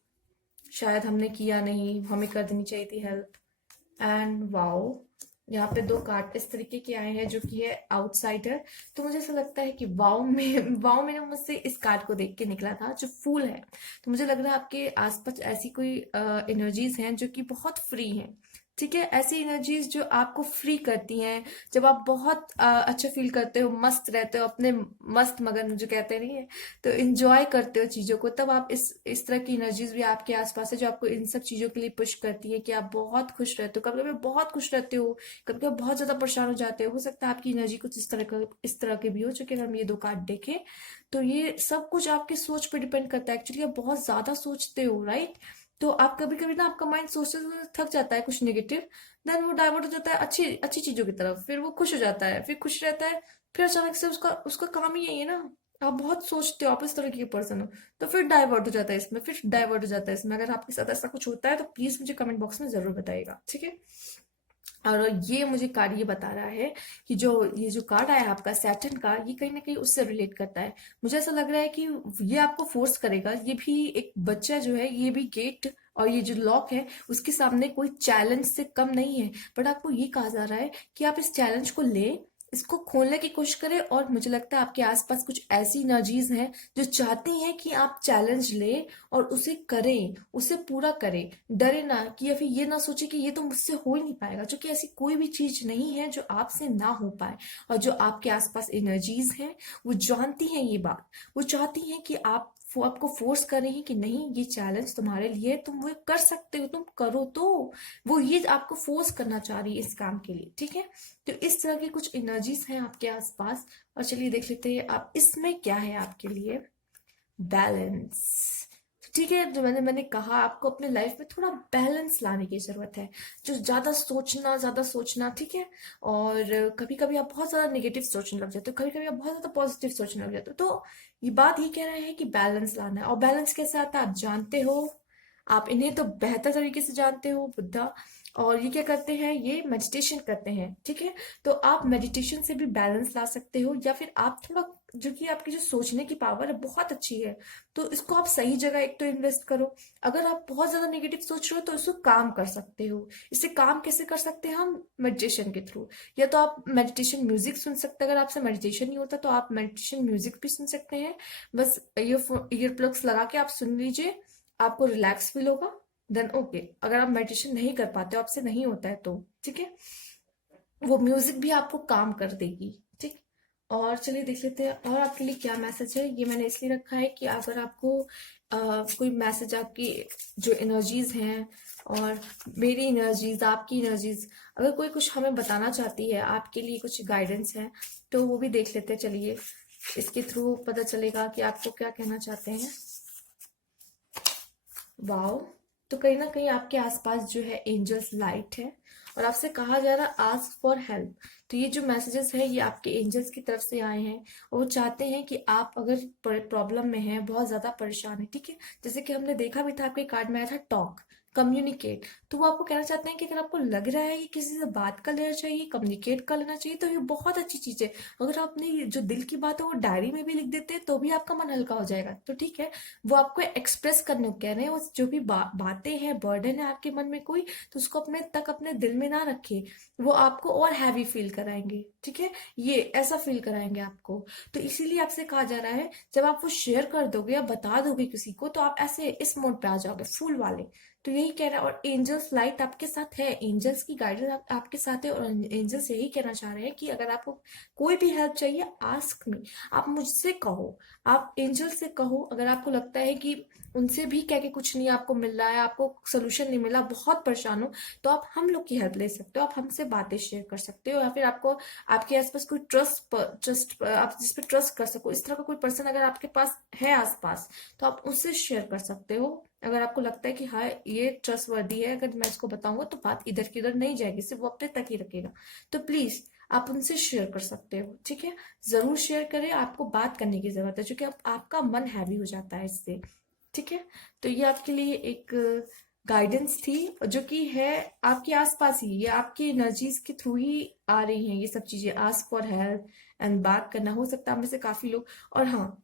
शायद हमने किया नहीं, हमें कर देनी चाहिए थी हेल्प। एंड वाओ, यहाँ पे दो कार्ड इस तरीके के आए हैं जो कि है आउटसाइडर। तो मुझे ऐसा लगता है कि वाओ में वाओ मेरे मुझसे इस कार्ड को देख के निकला था जो फूल है। तो मुझे लग रहा है आपके आसपास ऐसी कोई एनर्जीज हैं जो कि बहुत फ्री हैं। ठीक है, ऐसी एनर्जीज जो आपको फ्री करती हैं, जब आप बहुत अच्छा फील करते हो, मस्त रहते हो अपने, मस्त मगन जो कहते नहीं है, तो इंजॉय करते हो चीजों को, तब आप इस तरह की एनर्जीज भी आपके आसपास है जो आपको इन सब चीजों के लिए पुश करती है कि आप बहुत खुश रहते हो। कभी कभी बहुत खुश रहते हो, कभी कभी बहुत ज्यादा परेशान हो जाते हो सकता है आपकी एनर्जी कुछ इस तरह के भी हो। चूंकि अगर हम ये दो कार्ड देखें तो ये सब कुछ आपकी सोच पे डिपेंड करता है। एक्चुअली आप बहुत ज्यादा सोचते हो, राइट? तो आप कभी कभी ना, आपका माइंड सोचते सोचते थक जाता है कुछ नेगेटिव, देन वो डाइवर्ट हो जाता है अच्छी अच्छी चीजों की तरफ, फिर वो खुश हो जाता है, फिर खुश रहता है, फिर अचानक से उसका उसका काम ही यही है ना, आप बहुत सोचते हो, आप इस तरह के पर्सन हो, तो फिर डाइवर्ट हो जाता है इसमें, फिर डाइवर्ट हो जाता है इसमें। अगर आपके साथ ऐसा कुछ होता है तो प्लीज मुझे कमेंट बॉक्स में जरूर बताइएगा, ठीक है? और ये मुझे कार्ड ये बता रहा है कि जो ये जो कार्ड आया है आपका सैटर्न का, ये कहीं ना कहीं उससे रिलेट करता है। मुझे ऐसा लग रहा है कि ये आपको फोर्स करेगा, ये भी एक बच्चा जो है, ये भी गेट और ये जो लॉक है उसके सामने कोई चैलेंज से कम नहीं है। बट आपको ये कहा जा रहा है कि आप इस चैलेंज को ले, इसको खोलने की कोशिश करें। और मुझे लगता है आपके आसपास कुछ ऐसी एनर्जीज हैं जो चाहती हैं कि आप चैलेंज ले और उसे करें, उसे पूरा करें। डरे ना, कि या फिर ये ना सोचे कि ये तो मुझसे हो ही नहीं पाएगा, क्योंकि ऐसी कोई भी चीज नहीं है जो आपसे ना हो पाए। और जो आपके आसपास एनर्जीज हैं वो जानती हैं ये बात, वो चाहती हैं कि आप, वो आपको फोर्स कर रही हैं कि नहीं, ये चैलेंज तुम्हारे लिए है, तुम वो कर सकते हो, तुम करो। तो वो ये आपको फोर्स करना चाह रही है इस काम के लिए, ठीक है? तो इस तरह की कुछ एनर्जीज हैं आपके आसपास। और चलिए देख लेते हैं आप इसमें क्या है आपके लिए। बैलेंस। ठीक है, जो मैंने कहा आपको अपने लाइफ में थोड़ा बैलेंस लाने की जरूरत है। जो ज्यादा सोचना, ठीक है? और कभी कभी आप बहुत ज्यादा नेगेटिव सोचने लग जाते हो, कभी कभी आप बहुत ज्यादा पॉजिटिव सोचने लग जाते हो। तो ये बात ये कह रहे हैं कि बैलेंस लाना है। और बैलेंस कैसे आता है आप जानते हो, आप इन्हें तो बेहतर तरीके से जानते हो, बुद्धा। और ये क्या करते हैं, ये मेडिटेशन करते हैं, ठीक है? तो आप मेडिटेशन से भी बैलेंस ला सकते हो, या फिर आप थोड़ा, जो कि आपकी जो सोचने की पावर है बहुत अच्छी है, तो इसको आप सही जगह एक तो इन्वेस्ट करो। अगर आप बहुत ज्यादा नेगेटिव सोच रहे हो तो इसको काम कर सकते हो। इससे काम कैसे कर सकते हैं हम? मेडिटेशन के थ्रू। या तो आप मेडिटेशन म्यूजिक सुन सकते हैं, अगर आपसे मेडिटेशन नहीं होता तो आप मेडिटेशन म्यूजिक भी सुन सकते हैं। बस ईयर प्लग्स लगा के आप सुन लीजिए, आपको रिलैक्स फील होगा। देन ओके, अगर आप मेडिटेशन नहीं कर पाते हो, आपसे नहीं होता है तो ठीक है, वो म्यूजिक भी आपको काम कर देगी, ठीक? और चलिए देख लेते हैं और आपके लिए क्या मैसेज है। ये मैंने इसलिए रखा है कि अगर आपको कोई मैसेज आपकी जो एनर्जीज हैं और मेरी एनर्जीज, आपकी एनर्जीज, अगर कोई कुछ हमें बताना चाहती है, आपके लिए कुछ गाइडेंस है, तो वो भी देख लेते हैं। चलिए, इसके थ्रू पता चलेगा कि आपको क्या कहना चाहते हैं। वाओ, तो कहीं ना कहीं आपके आसपास जो है एंजल्स लाइट है और आपसे कहा जा रहा है आस्क फॉर हेल्प। तो ये जो मैसेजेस है ये आपके एंजल्स की तरफ से आए हैं और वो चाहते हैं कि आप अगर प्रॉब्लम में हैं, बहुत ज्यादा परेशान है, ठीक है? जैसे कि हमने देखा भी था, आपके कार्ड में आया था टॉक, कम्युनिकेट। तो वो आपको कहना चाहते हैं कि अगर आपको लग रहा है कि किसी से बात कर लेना चाहिए, कम्युनिकेट कर लेना चाहिए, तो ये बहुत अच्छी चीज है। अगर आप अपनी जो दिल की बात है वो डायरी में भी लिख देते हैं तो भी आपका मन हल्का हो जाएगा। तो ठीक है, वो आपको एक्सप्रेस करने को कह रहे हैं। वो जो भी बातें हैं, बर्डन है आपके मन में कोई, तो उसको अपने दिल में ना रखे, वो आपको और हैवी फील कराएंगे, ठीक है? ये ऐसा फील कराएंगे आपको। तो इसीलिए आपसे कहा जा रहा है, जब आप वो शेयर कर दोगे या बता दोगे किसी को, तो आप ऐसे इस मोड पे आ जाओगे, फूल वाले। तो यही यही कह रहा है, और एंजल्स लाइट आपके साथ है, एंजल्स की गाइडेंस आपके साथ है, और एंजल्स यही कहना चाह रहे हैं कि अगर आपको कोई भी हेल्प चाहिए, आस्क मी, आप मुझसे कहो, आप एंजल से कहो। अगर आपको लगता है कि उनसे भी कह के कुछ नहीं आपको मिल रहा है, आपको सोल्यूशन नहीं मिला, बहुत परेशान हो, तो आप हम लोग की हेल्प ले सकते हो, आप हमसे बातें शेयर कर सकते हो, या फिर आपको आपके आसपास कोई ट्रस्ट आप जिस पे ट्रस्ट कर सको, इस तरह का कोई पर्सन अगर आपके पास है आसपास, तो आप उससे शेयर कर सकते हो। अगर आपको लगता है कि हाँ ये ट्रस्ट वर्दी है, अगर मैं इसको बताऊंगा तो बात इधर की उधर नहीं जाएगी, सिर्फ वो अपने तक ही रखेगा, तो प्लीज आप उनसे शेयर कर सकते हो, ठीक है। जरूर शेयर करें, आपको बात करने की जरूरत है, क्योंकि अब आपका मन हैवी हो जाता है इससे, ठीक है। तो ये आपके लिए एक गाइडेंस थी, जो कि है आपके आसपास ही, ये आपकी एनर्जीज के थ्रू ही आ रही हैं ये सब चीजें। आस्क फॉर हेल्प एंड बात करना, हो सकता है हम में से काफी लोग, और हाँ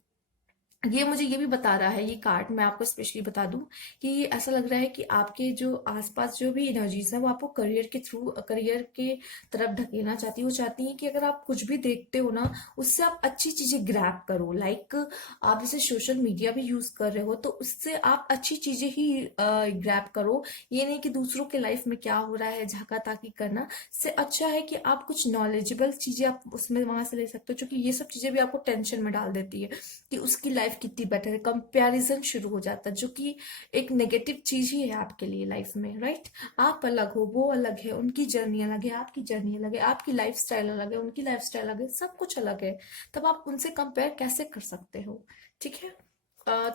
ये मुझे ये भी बता रहा है ये कार्ड, मैं आपको स्पेशली बता दूं कि ऐसा लग रहा है कि आपके जो आसपास जो भी एनर्जीज है वो आपको करियर के थ्रू, करियर के तरफ ढकेलना चाहती है। वो चाहती है कि अगर आप कुछ भी देखते हो ना, उससे आप अच्छी चीजें ग्रैब करो। लाइक आप जैसे सोशल मीडिया भी यूज कर रहे हो, तो उससे आप अच्छी चीजें ही ग्रैब करो। ये नहीं कि दूसरों के लाइफ में क्या हो रहा है झाका ताकी करना, से अच्छा है कि आप कुछ नॉलेजेबल चीजें आप उसमें वहां से ले सकते हो, क्योंकि ये सब चीजें भी आपको टेंशन में डाल देती है कि उसकी लाइफ कितनी बेटर है, कंपैरिजन शुरू हो जाता है, जो कि एक नेगेटिव चीज ही है आपके लिए लाइफ में, राइट। आप अलग हो, वो अलग है, उनकी जर्नी अलग है, आपकी जर्नी अलग है, आपकी लाइफ स्टाइल अलग है, उनकी लाइफ स्टाइल अलग है, सब कुछ अलग है, तब आप उनसे कंपेयर कैसे कर सकते हो, ठीक है।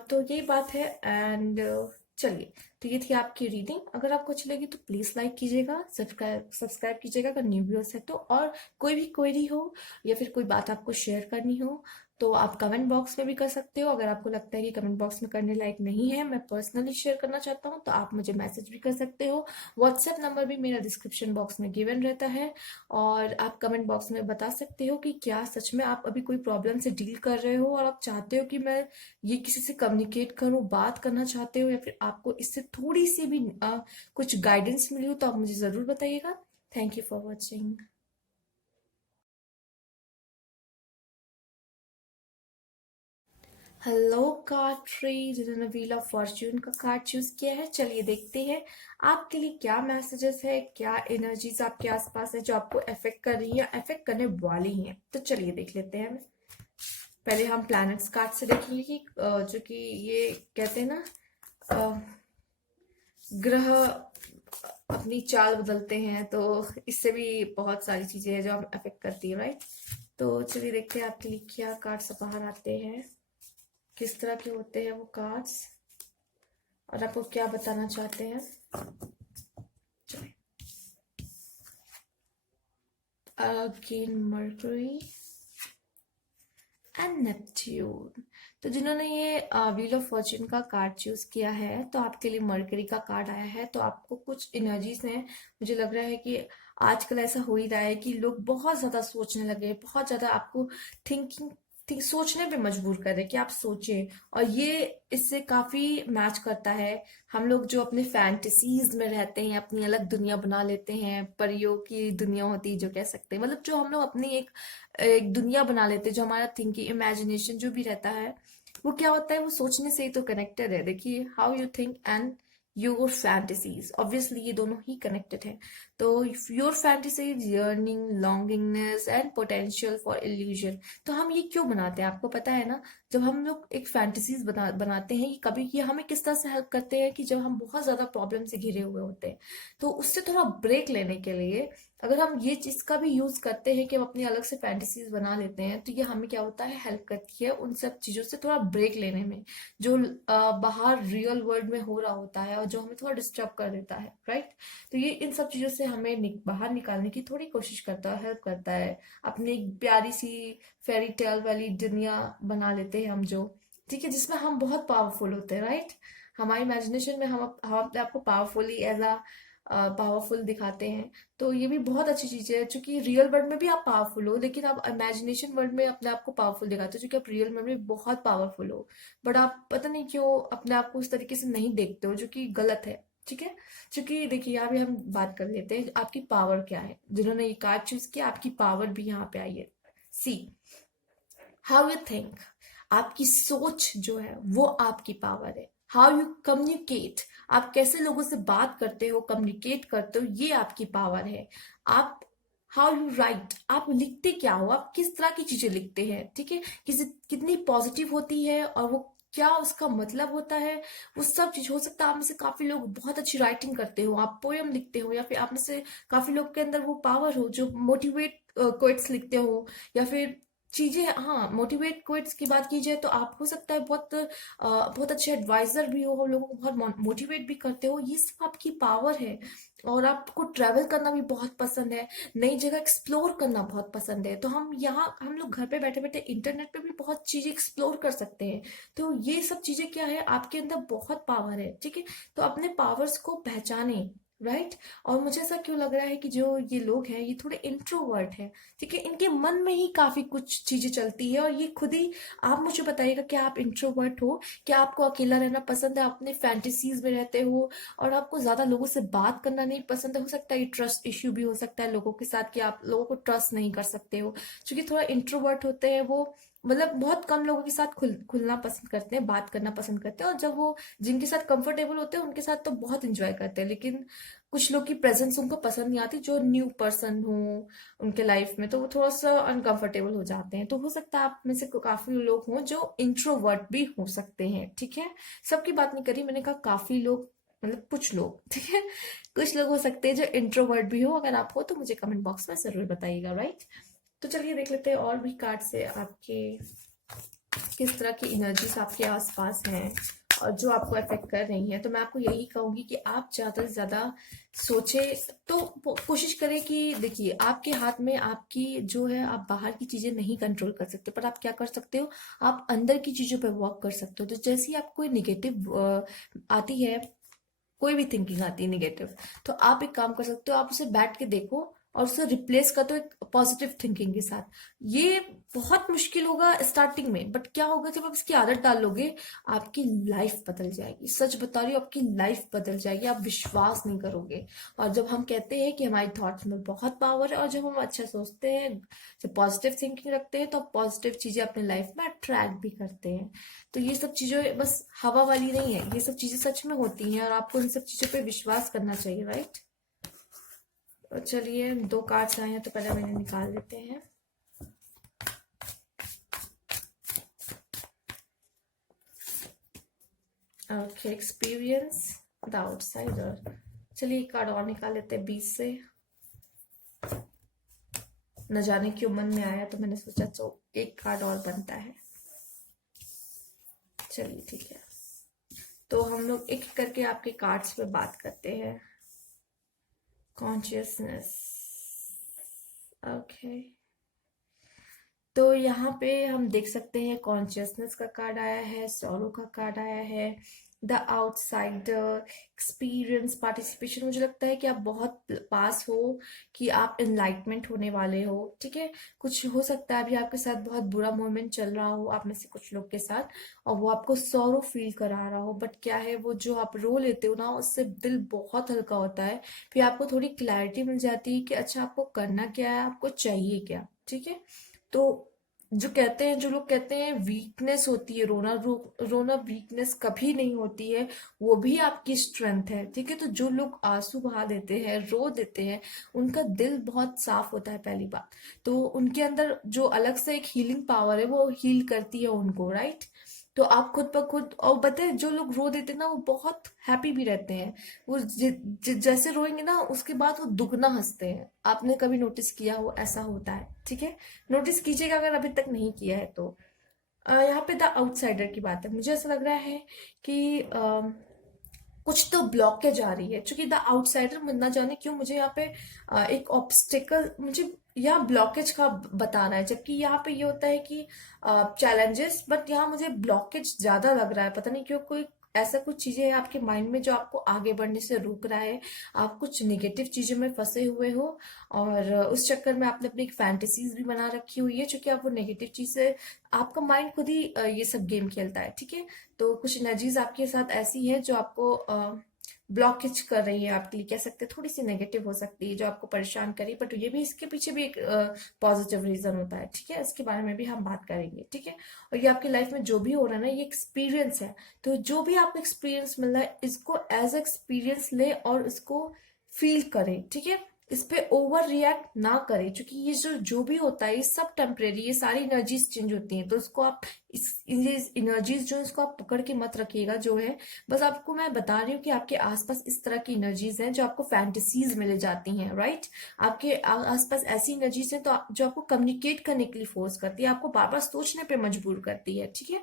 तो यही बात है। एंड चलिए, तो ये थी आपकी रीडिंग। अगर आपको अच्छी लगी तो प्लीज लाइक कीजिएगा, सब्सक्राइब कीजिएगा अगर न्यू व्यूअर्स है तो, और कोई भी क्वेरी हो या फिर कोई बात आपको शेयर करनी हो तो आप कमेंट बॉक्स में भी कर सकते हो। अगर आपको लगता है कि कमेंट बॉक्स में करने लायक नहीं है, मैं पर्सनली शेयर करना चाहता हूँ, तो आप मुझे मैसेज भी कर सकते हो। व्हाट्सएप नंबर भी मेरा डिस्क्रिप्शन बॉक्स में गिवन रहता है, और आप कमेंट बॉक्स में बता सकते हो कि क्या सच में आप अभी कोई प्रॉब्लम से डील कर रहे हो और आप चाहते हो कि मैं ये किसी से कम्युनिकेट करूं, बात करना चाहते हो, या फिर आपको इससे थोड़ी सी भी कुछ गाइडेंस मिली हो, तो आप मुझे जरूर बताइएगा। Thank you for watching. Hello card tree, जिन्होंने व्हील ऑफ फॉर्च्यून का कार्ड चूज किया है, चलिए देखते हैं आपके लिए क्या मैसेजेस है, क्या एनर्जीज आपके आसपास है जो आपको अफेक्ट कर रही है, अफेक्ट करने वाली हैं। तो चलिए देख लेते हैं। पहले हम प्लैनेट्स कार्ड से देखेंगे कि जो कि ये कहते हैं ना, अ, ग्रह अपनी चाल बदलते हैं, तो इससे भी बहुत सारी चीजें हैं जो हम अफेक्ट करती है, राइट। तो चलिए देखते हैं आपके लिए क्या कार्ड्स बाहर आते हैं, किस तरह के होते हैं वो कार्ड्स, और आपको क्या बताना चाहते हैं। Again mercury and Neptune. तो जिन्होंने ये व्हील ऑफ फॉर्च्यून का कार्ड चूज किया है, तो आपके लिए मर्करी का कार्ड आया है। तो आपको कुछ एनर्जीज हैं, मुझे लग रहा है कि आजकल ऐसा हो ही रहा है कि लोग बहुत ज्यादा सोचने लगे, बहुत ज्यादा आपको थिंकिंग सोचने पे मजबूर कर रहे हैं कि आप सोचें, और ये इससे काफी मैच करता है। हम लोग जो अपने फैंटेसीज में रहते हैं, अपनी अलग दुनिया बना लेते हैं, परियों की दुनिया होती है जो कह सकते हैं, मतलब जो हम लोग अपनी एक एक दुनिया बना लेते हैं, जो हमारा थिंकिंग इमेजिनेशन जो भी रहता है, वो क्या होता है, वो सोचने से ही तो कनेक्टेड है। देखिए, how you think and your fantasies, obviously ये दोनों ही कनेक्टेड है। तो your fantasies, yearning, longingness and potential for illusion. तो हम ये क्यों बनाते हैं, आपको पता है ना, जब हम लोग एक फैंटेसीज बनाते हैं, ये कभी ये हमें किस तरह से हेल्प करते हैं कि जब हम बहुत ज्यादा प्रॉब्लम से घिरे हुए होते हैं, तो उससे थोड़ा ब्रेक लेने के लिए अगर हम ये चीज का भी यूज करते हैं कि हम अपनी अलग से फैंटेसीज बना लेते हैं, तो ये हमें क्या होता है, हेल्प करती है उन सब चीजों से थोड़ा ब्रेक लेने में, जो बाहर रियल वर्ल्ड में हो रहा होता है और जो हमें थोड़ा डिस्टर्ब कर देता है, राइट। तो ये इन सब चीजों से हमें बाहर निकालने की थोड़ी कोशिश करता है, हेल्प करता है। अपनी एक प्यारी सी फेरी टेल वाली दुनिया बना लेते हैं हम, जो ठीक है, जिसमें हम बहुत पावरफुल होते हैं, राइट। हमारी इमेजिनेशन में हम अपने आप को पावरफुली एज अ पावरफुल दिखाते हैं। तो ये भी बहुत अच्छी चीज है, क्योंकि रियल वर्ल्ड में भी आप पावरफुल हो, लेकिन आप इमेजिनेशन वर्ल्ड में अपने आप को पावरफुल दिखाते हो, क्योंकि आप रियल वर्ल्ड में बहुत पावरफुल हो, बट आप पता नहीं क्यों अपने आप को उस तरीके से नहीं देखते हो, जो कि गलत है, ठीक है। क्योंकि देखिए, यहाँ भी हम बात कर लेते हैं आपकी पावर क्या है। जिन्होंने ये कार्ड चूज किया, आपकी पावर भी यहाँ पे आई है। सी, हाउ यू थिंक, आपकी सोच जो है वो आपकी पावर है। हाउ यू कम्युनिकेट, आप कैसे लोगों से बात करते हो, कम्युनिकेट करते हो, ये आपकी पावर है। आप हाउ यू राइट, आप लिखते क्या हो, आप किस तरह की चीजें लिखते हैं, ठीक है, किसी कितनी पॉजिटिव होती है और वो क्या उसका मतलब होता है, वो सब चीज हो सकता है। आप में से काफी लोग बहुत अच्छी राइटिंग करते हो, आप पोयम लिखते हो, या फिर आप में से काफी लोग के अंदर वो पावर हो जो मोटिवेट क्वेट्स लिखते हो, या फिर चीजें, हाँ, मोटिवेट क्वेट्स की बात की जाए तो आप हो सकता है बहुत अच्छे एडवाइजर भी हो, लोगों को बहुत मोटिवेट भी करते हो, ये सब आपकी पावर है। और आपको ट्रैवल करना भी बहुत पसंद है, नई जगह एक्सप्लोर करना बहुत पसंद है, तो हम लोग घर पे बैठे बैठे इंटरनेट पे भी बहुत चीजें एक्सप्लोर कर सकते हैं। तो ये सब चीजें क्या है, आपके अंदर बहुत पावर है, ठीक है। तो अपने पावर्स को पहचाने, राइट। और मुझे ऐसा क्यों लग रहा है कि जो ये लोग हैं ये थोड़े इंट्रोवर्ट हैं, ठीक है, इनके मन में ही काफी कुछ चीजें चलती है, और ये खुद ही, आप मुझे बताइएगा क्या आप इंट्रोवर्ट हो, क्या आपको अकेला रहना पसंद है, अपने फैंटेसीज में रहते हो, और आपको ज्यादा लोगों से बात करना नहीं पसंद है। हो सकता है ये ट्रस्ट इश्यू भी हो सकता है लोगों के साथ, कि आप लोगों को ट्रस्ट नहीं कर सकते हो, क्योंकि थोड़ा इंट्रोवर्ट होते हैं वो, मतलब बहुत कम लोगों के साथ खुलना पसंद करते हैं, बात करना पसंद करते हैं, और जब वो जिनके साथ कंफर्टेबल होते हैं उनके साथ तो बहुत इंजॉय करते हैं, लेकिन कुछ लोग की प्रेजेंस उनको पसंद नहीं आती, जो न्यू पर्सन हो उनके लाइफ में, तो वो थोड़ा सा अनकंफर्टेबल हो जाते हैं। तो हो सकता है आप में से काफी लोग हों जो इंट्रोवर्ट भी हो सकते हैं, ठीक है। सबकी बात नहीं करी मैंने, कहा काफी लोग, मतलब कुछ लोग, ठीक है, कुछ लोग हो सकते हैं जो इंट्रोवर्ट भी हो। अगर आप हो तो मुझे कमेंट बॉक्स में जरूर बताइएगा, राइट। तो चलिए देख लेते हैं और भी कार्ड से आपके किस तरह की एनर्जीज आपके आसपास हैं और जो आपको अफेक्ट कर रही हैं। तो मैं आपको यही कहूंगी कि आप ज्यादा से ज्यादा सोचे, तो कोशिश करें कि देखिए, आपके हाथ में आपकी जो है, आप बाहर की चीजें नहीं कंट्रोल कर सकते, पर आप क्या कर सकते हो, आप अंदर की चीजों पे वर्क कर सकते हो। तो जैसे ही आपको कोई निगेटिव आती है, कोई भी थिंकिंग आती है निगेटिव, तो आप एक काम कर सकते हो, आप उसे बैठ के देखो और उसे रिप्लेस कर दो एक पॉजिटिव थिंकिंग के साथ। ये बहुत मुश्किल होगा स्टार्टिंग में, बट क्या होगा जब आप इसकी आदत डाल लोगे, आपकी लाइफ बदल जाएगी। सच बता रही हूँ, आपकी लाइफ बदल जाएगी, आप विश्वास नहीं करोगे। और जब हम कहते हैं कि हमारी थॉट्स में बहुत पावर है, और जब हम अच्छा सोचते हैं, जब पॉजिटिव थिंकिंग रखते हैं, तो पॉजिटिव चीजें अपने लाइफ में अट्रैक्ट भी करते हैं। तो ये सब चीजें बस हवा वाली नहीं है, ये सब चीजें सच में होती हैं, और आपको इन सब चीजों पे विश्वास करना चाहिए, राइट। और चलिए, दो कार्ड्स आए हैं तो पहले मैंने निकाल लेते हैं। Okay, experience the outsider. चलिए एक कार्ड और निकाल लेते हैं 20 से। न जाने क्यों मन में आया, तो मैंने सोचा तो एक कार्ड और बनता है। चलिए ठीक है, तो हम लोग एक एक करके आपके कार्ड्स पे बात करते हैं। Consciousness, okay. तो यहाँ पे हम देख सकते हैं कॉन्शियसनेस का कार्ड आया है, सॉरो का कार्ड आया है, द आउटसाइडर, एक्सपीरियंस, पार्टिसिपेशन। मुझे लगता है कि आप बहुत पास हो, कि आप इनलाइटमेंट होने वाले हो, ठीक है। कुछ हो सकता है अभी आपके साथ बहुत बुरा मोमेंट चल रहा हो आप में से कुछ लोग के साथ, और वो आपको सॉरो फील करा रहा हो, बट क्या है, वो जो आप रो लेते हो ना, उससे दिल बहुत हल्का होता है। फिर आपको थोड़ी क्लैरिटी मिल जाती है कि अच्छा आपको करना क्या है, आपको चाहिए क्या, ठीक है। तो जो लोग कहते हैं वीकनेस होती है, रोना वीकनेस कभी नहीं होती है, वो भी आपकी स्ट्रेंथ है, ठीक है। तो जो लोग आंसू बहा देते हैं, रो देते हैं, उनका दिल बहुत साफ होता है, पहली बात। तो उनके अंदर जो अलग से एक हीलिंग पावर है, वो हील करती है उनको, राइट। तो आप खुद ब खुद, और बताए जो लोग रो देते हैं ना, वो बहुत हैप्पी भी रहते हैं। वो जैसे रोएंगे ना, उसके बाद वो दुगना हंसते हैं। आपने कभी नोटिस किया हो, ऐसा होता है, ठीक है। नोटिस कीजिएगा अगर अभी तक नहीं किया है तो। यहाँ पे द आउटसाइडर की बात है, मुझे ऐसा लग रहा है कि कुछ तो ब्लॉकेज आ रही है, क्योंकि द आउटसाइडर ना जाने क्यों मुझे यहाँ पे एक ऑब्स्टिकल, मुझे यहाँ ब्लॉकेज का बता रहा है, जबकि यहाँ पे ये होता है कि चैलेंजेस, बट यहाँ मुझे ब्लॉकेज ज्यादा लग रहा है। पता नहीं क्यों, कोई ऐसा कुछ चीजें हैं आपके माइंड में जो आपको आगे बढ़ने से रोक रहा है। आप कुछ नेगेटिव चीजों में फंसे हुए हो, और उस चक्कर में आपने अपनी एक फैंटेसीज भी बना रखी हुई है, क्योंकि आप वो नेगेटिव चीज से, आपका माइंड खुद ही ये सब गेम खेलता है, ठीक है। तो कुछ एनर्जीज आपके साथ ऐसी है जो आपको ब्लॉकेज कर रही है आपके लिए, कह सकते हैं थोड़ी सी नेगेटिव हो सकती है जो आपको परेशान करी, बट ये भी, इसके पीछे भी एक पॉजिटिव रीजन होता है, ठीक है, इसके बारे में भी हम बात करेंगे, ठीक है। और ये आपकी लाइफ में जो भी हो रहा है ना, ये एक्सपीरियंस है। तो जो भी आपको एक्सपीरियंस मिल रहा है, इसको एज एक्सपीरियंस ले और इसको फील करें, ठीक है। इस पे ओवर रिएक्ट ना करें, क्योंकि ये जो भी होता है ये सब टेम्परेरी, ये सारी एनर्जीज चेंज होती हैं, तो इसको आप ये एनर्जीज जो, इसको आप पकड़ के मत रखिएगा जो है। बस आपको मैं बता रही हूँ कि आपके आसपास इस तरह की एनर्जीज हैं जो आपको फैंटेसीज मिल जाती हैं, राइट। आपके आसपास ऐसी एनर्जीज हैं तो जो आपको कम्युनिकेट करने के लिए फोर्स करती है, आपको बार बार सोचने पे मजबूर करती है, ठीक है।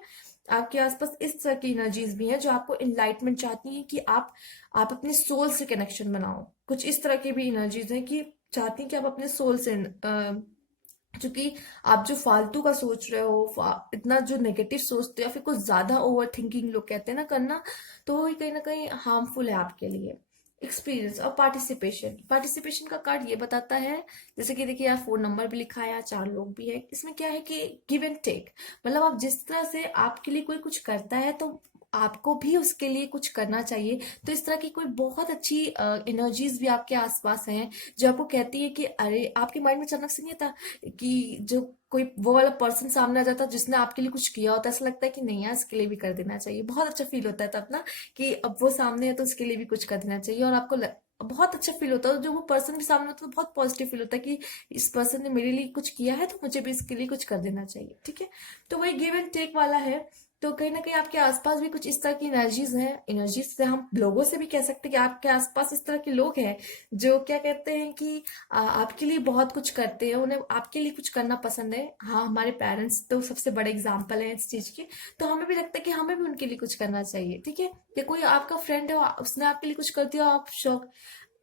आपके आसपास इस तरह की एनर्जीज भी हैं जो आपको इनलाइटमेंट चाहती हैं कि आप अपने सोल से कनेक्शन बनाओ। कुछ इस तरह की भी एनर्जीज हैं कि चाहती हैं कि आप अपने सोल से क्योंकि आप जो फालतू का सोच रहे हो, इतना जो नेगेटिव सोचते हो या फिर कुछ ज्यादा ओवर थिंकिंग लोग कहते हैं ना करना, तो वो कहीं ना कहीं हार्मफुल है आपके लिए। एक्सपीरियंस और पार्टिसिपेशन, पार्टिसिपेशन का कार्ड ये बताता है, जैसे कि देखिए यार, फोन नंबर भी लिखा है, यार 4 लोग भी है, इसमें क्या है कि गिव एंड टेक, मतलब आप जिस तरह से आपके लिए कोई कुछ करता है तो आपको भी उसके लिए कुछ करना चाहिए। तो इस तरह की कोई बहुत अच्छी एनर्जीज भी आपके आसपास हैं जो आपको कहती है कि अरे, आपके माइंड में अचानक से नहीं आता कि जो कोई वो वाला पर्सन सामने आ जाता है जिसने आपके लिए कुछ किया होता है, ऐसा लगता है कि नहीं यार, इसके लिए भी कर देना चाहिए, बहुत अच्छा फील होता है तब ना, कि अब वो सामने है तो उसके लिए भी कुछ कर देना चाहिए, और आपको बहुत अच्छा फील होता है। जो वो पर्सन भी सामने होता है तो बहुत पॉजिटिव फील होता है कि इस पर्सन ने मेरे लिए कुछ किया है तो मुझे भी इसके लिए कुछ कर देना चाहिए, ठीक है। तो वही गिव एंड टेक वाला है। तो कहीं ना कहीं आपके आसपास भी कुछ इस तरह की एनर्जीज हैं, एनर्जीज से हम लोगों से भी कह सकते हैं कि आपके आसपास इस तरह के लोग हैं जो क्या कहते हैं कि आपके लिए बहुत कुछ करते हैं, उन्हें आपके लिए कुछ करना पसंद है। हाँ, हमारे पेरेंट्स तो सबसे बड़े एग्जाम्पल है इस चीज के, तो हमें भी लगता है कि हमें भी उनके लिए कुछ करना चाहिए, ठीक है। या कोई आपका फ्रेंड है, उसने आपके लिए कुछ कर दिया, आप शौक,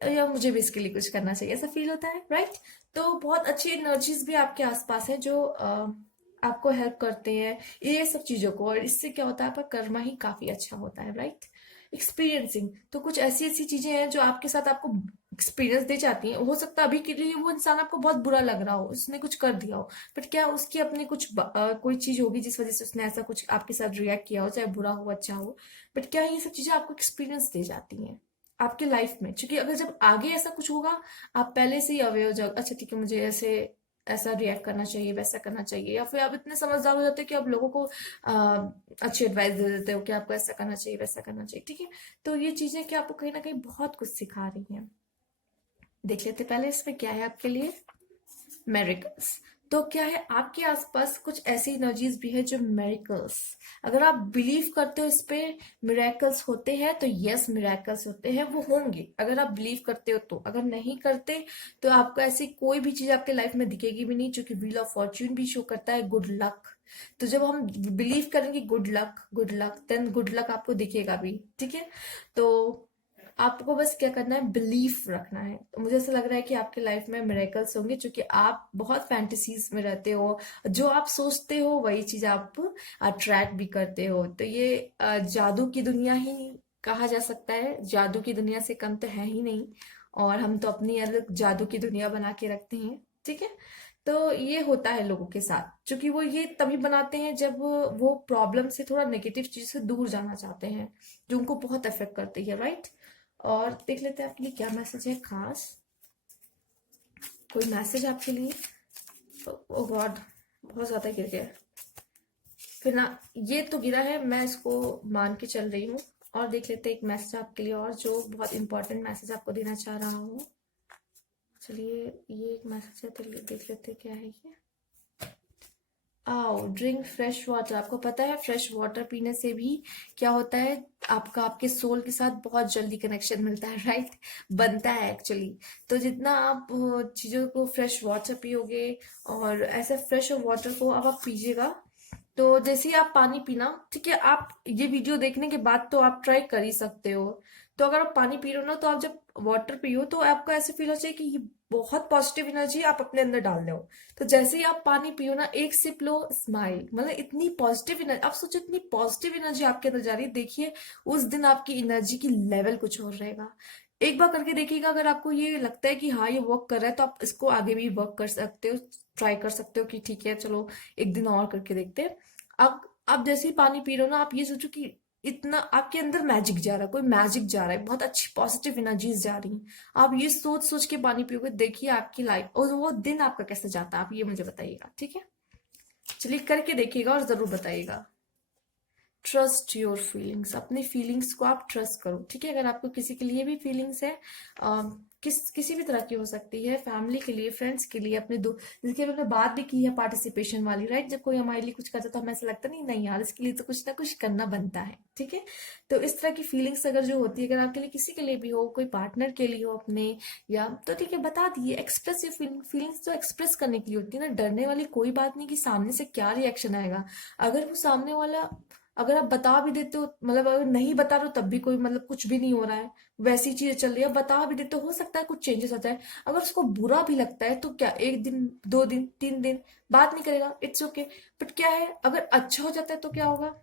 या मुझे भी इसके लिए कुछ करना चाहिए, ऐसा फील होता है, राइट। तो बहुत अच्छी एनर्जीज भी आपके आसपास है जो आपको हेल्प करते हैं ये सब चीजों को, और इससे क्या होता है, आपका कर्मा ही काफी अच्छा होता है, राइट। एक्सपीरियंसिंग, तो कुछ ऐसी ऐसी चीजें हैं जो आपके साथ आपको एक्सपीरियंस दे जाती हैं। हो सकता है अभी के लिए वो इंसान आपको बहुत बुरा लग रहा हो, उसने कुछ कर दिया हो, बट क्या उसकी अपनी कुछ कोई चीज होगी जिस वजह से उसने ऐसा कुछ आपके साथ रिएक्ट किया हो, चाहे बुरा हो अच्छा हो, बट क्या ये सब चीजें आपको एक्सपीरियंस दे जाती हैं आपके लाइफ में, क्योंकि अगर जब आगे ऐसा कुछ होगा, आप पहले से ही अवेयर हो जाओ, अच्छा ठीक है, मुझे ऐसे ऐसा रिएक्ट करना चाहिए, वैसा करना चाहिए, या फिर आप इतने समझदार हो जाते हो कि आप लोगों को अच्छी एडवाइस दे देते हो कि आपको ऐसा करना चाहिए, वैसा करना चाहिए, ठीक है। तो ये चीजें कि आपको कहीं ना कहीं बहुत कुछ सिखा रही हैं। देख लेते पहले इसमें क्या है आपके लिए, मेरिकल्स। तो क्या है, आपके आसपास कुछ ऐसी एनर्जीज भी है जो मेरिकल्स, अगर आप बिलीव करते हो इस पे मिरेकल्स होते हैं, तो यस मिरेकल्स होते हैं, वो होंगे अगर आप बिलीव करते हो तो। अगर नहीं करते तो आपको ऐसी कोई भी चीज आपके लाइफ में दिखेगी भी नहीं, जो कि व्हील ऑफ फॉर्च्यून भी शो करता है गुड लक। तो जब हम बिलीव करेंगे good luck good luck, then good luck आपको दिखेगा भी, ठीक है। तो आपको बस क्या करना है, बिलीफ रखना है। तो मुझे ऐसा लग रहा है कि आपके लाइफ में मिरेकल्स होंगे, क्योंकि आप बहुत फैंटेसीज में रहते हो, जो आप सोचते हो वही चीज आप अट्रैक्ट भी करते हो। तो ये जादू की दुनिया ही कहा जा सकता है, जादू की दुनिया से कम तो है ही नहीं, और हम तो अपनी अलग जादू की दुनिया बना के रखते हैं, ठीक है। तो ये होता है लोगों के साथ, क्योंकि वो ये तभी बनाते हैं जब वो प्रॉब्लम से, थोड़ा नेगेटिव चीज से दूर जाना चाहते हैं जो उनको बहुत अफेक्ट करती है, राइट। और देख लेते हैं आपके लिए क्या मैसेज है खास, कोई मैसेज आपके लिए। ओ गॉड, बहुत ज्यादा गिर गया फिर ना, ये तो गिरा है, मैं इसको मान के चल रही हूँ। और देख लेते हैं एक मैसेज आपके लिए और, जो बहुत इंपॉर्टेंट मैसेज आपको देना चाह रहा हूँ। चलिए, ये एक मैसेज है, तो देख लेते हैं क्या है ये। आओ ड्रिंक फ्रेश वाटर। आपको पता है फ्रेश वाटर पीने से भी क्या होता है, आपका आपके सोल के साथ बहुत जल्दी कनेक्शन मिलता है, राइट, बनता है एक्चुअली। तो जितना आप चीजों को फ्रेश वाटर पियोगे, और ऐसे फ्रेश वाटर को अब आप पीजिएगा, तो जैसे ही आप पानी पीना, ठीक है, आप ये वीडियो देखने के बाद तो आप ट्राई कर ही सकते हो। तो अगर आप पानी पी रहे हो ना, तो आप जब वाटर पियो तो आपको ऐसे फील हो चाहिए कि ये बहुत पॉजिटिव एनर्जी आप अपने अंदर डाल रहे हो। तो जैसे ही आप पानी पियो ना, एक सिप लो, स्माइल, मतलब इतनी पॉजिटिव एनर्जी, आप सोचो इतनी पॉजिटिव एनर्जी आपके अंदर जा रही है, देखिए उस दिन आपकी एनर्जी की लेवल कुछ और रहेगा। एक बार करके देखिएगा, अगर आपको ये लगता है कि हाँ ये वर्क कर रहा है, तो आप इसको आगे भी वर्क कर सकते हो, ट्राई कर सकते हो कि ठीक है चलो एक दिन और करके देखते हैं। अब जैसे ही पानी पी रहे हो ना, आप ये सोचो कि इतना आपके अंदर मैजिक जा रहा है, कोई मैजिक जा रहा है, बहुत अच्छी पॉजिटिव एनर्जीज जा रही हैं। आप ये सोच सोच के पानी पियोगे, देखिए आपकी लाइफ और वो दिन आपका कैसे जाता है, आप ये मुझे बताइएगा, ठीक है। चलिए करके देखिएगा और जरूर बताइएगा। ट्रस्ट योर फीलिंग्स, अपनी फीलिंग्स को आप ट्रस्ट करो, ठीक है। अगर आपको किसी के लिए भी फीलिंग्स है, किसी भी तरह की हो सकती है, फैमिली के लिए, फ्रेंड्स के लिए, अपने दो, जिसकी हमने बात भी की है पार्टिसिपेशन वाली, राइट। जब कोई हमारे लिए कुछ करता है तो हमें ऐसा लगता नहीं, नहीं यार इसके लिए तो कुछ ना कुछ करना बनता है, ठीक है। तो इस तरह की फीलिंग्स अगर जो होती है, अगर आपके लिए किसी के लिए भी हो, कोई पार्टनर के लिए हो अपने, या तो ठीक है बता दिए। एक्सप्रेस योर फीलिंग्स तो एक्सप्रेस करने के लिए होती है ना, डरने वाली कोई बात नहीं कि सामने से क्या रिएक्शन आएगा। अगर वो सामने वाला, अगर आप बता भी देते हो, मतलब अगर नहीं बता रहे हो तब भी कोई मतलब कुछ भी नहीं हो रहा है, वैसी चीजें चल रही है, बता भी देते हो सकता है कुछ चेंजेस हो जाए। अगर उसको बुरा भी लगता है तो क्या, 1 दिन 2 दिन 3 दिन बात नहीं करेगा, इट्स ओके। बट क्या है, अगर अच्छा हो जाता है तो क्या होगा,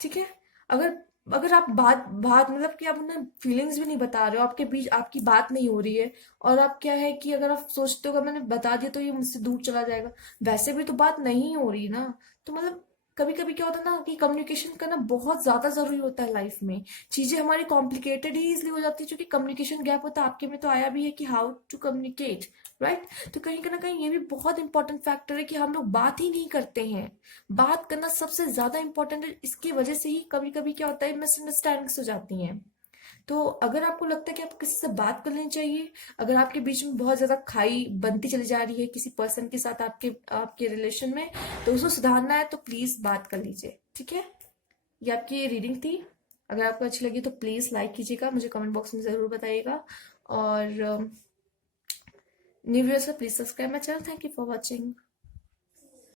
ठीक है। अगर अगर आप बात बात मतलब कि आप उन्हें फीलिंग्स भी नहीं बता रहे हो, आपके बीच आपकी बात नहीं हो रही है, और आप क्या है कि अगर आप सोचते हो कि मैंने बता दिया तो ये मुझसे दूर चला जाएगा, वैसे भी तो बात नहीं हो रही ना। तो मतलब कभी कभी क्या होता है ना कि कम्युनिकेशन करना बहुत ज्यादा जरूरी होता है लाइफ में। चीजें हमारी कॉम्प्लिकेटेड ही इसलिए हो जाती है क्योंकि कम्युनिकेशन गैप होता है। आपके में तो आया भी है कि हाउ टू कम्युनिकेट, राइट। तो कहीं ना कहीं ये भी बहुत इंपॉर्टेंट फैक्टर है कि हम लोग बात ही नहीं करते हैं। बात करना सबसे ज्यादा इंपॉर्टेंट है, इसकी वजह से ही कभी कभी क्या होता है, मिसअंडरस्टैंडिंग्स हो जाती हैं। तो अगर आपको लगता है कि आपको किसी से बात कर लेनी चाहिए, अगर आपके बीच में बहुत ज्यादा खाई बनती चली जा रही है किसी पर्सन के साथ, आपके आपके रिलेशन में, तो उसको सुधारना है तो प्लीज बात कर लीजिए, ठीक है। ये आपकी ये रीडिंग थी। अगर आपको अच्छी लगी तो प्लीज लाइक कीजिएगा, मुझे कमेंट बॉक्स में जरूर बताइएगा। और new viewers please subscribe my channel. Thank you for watching.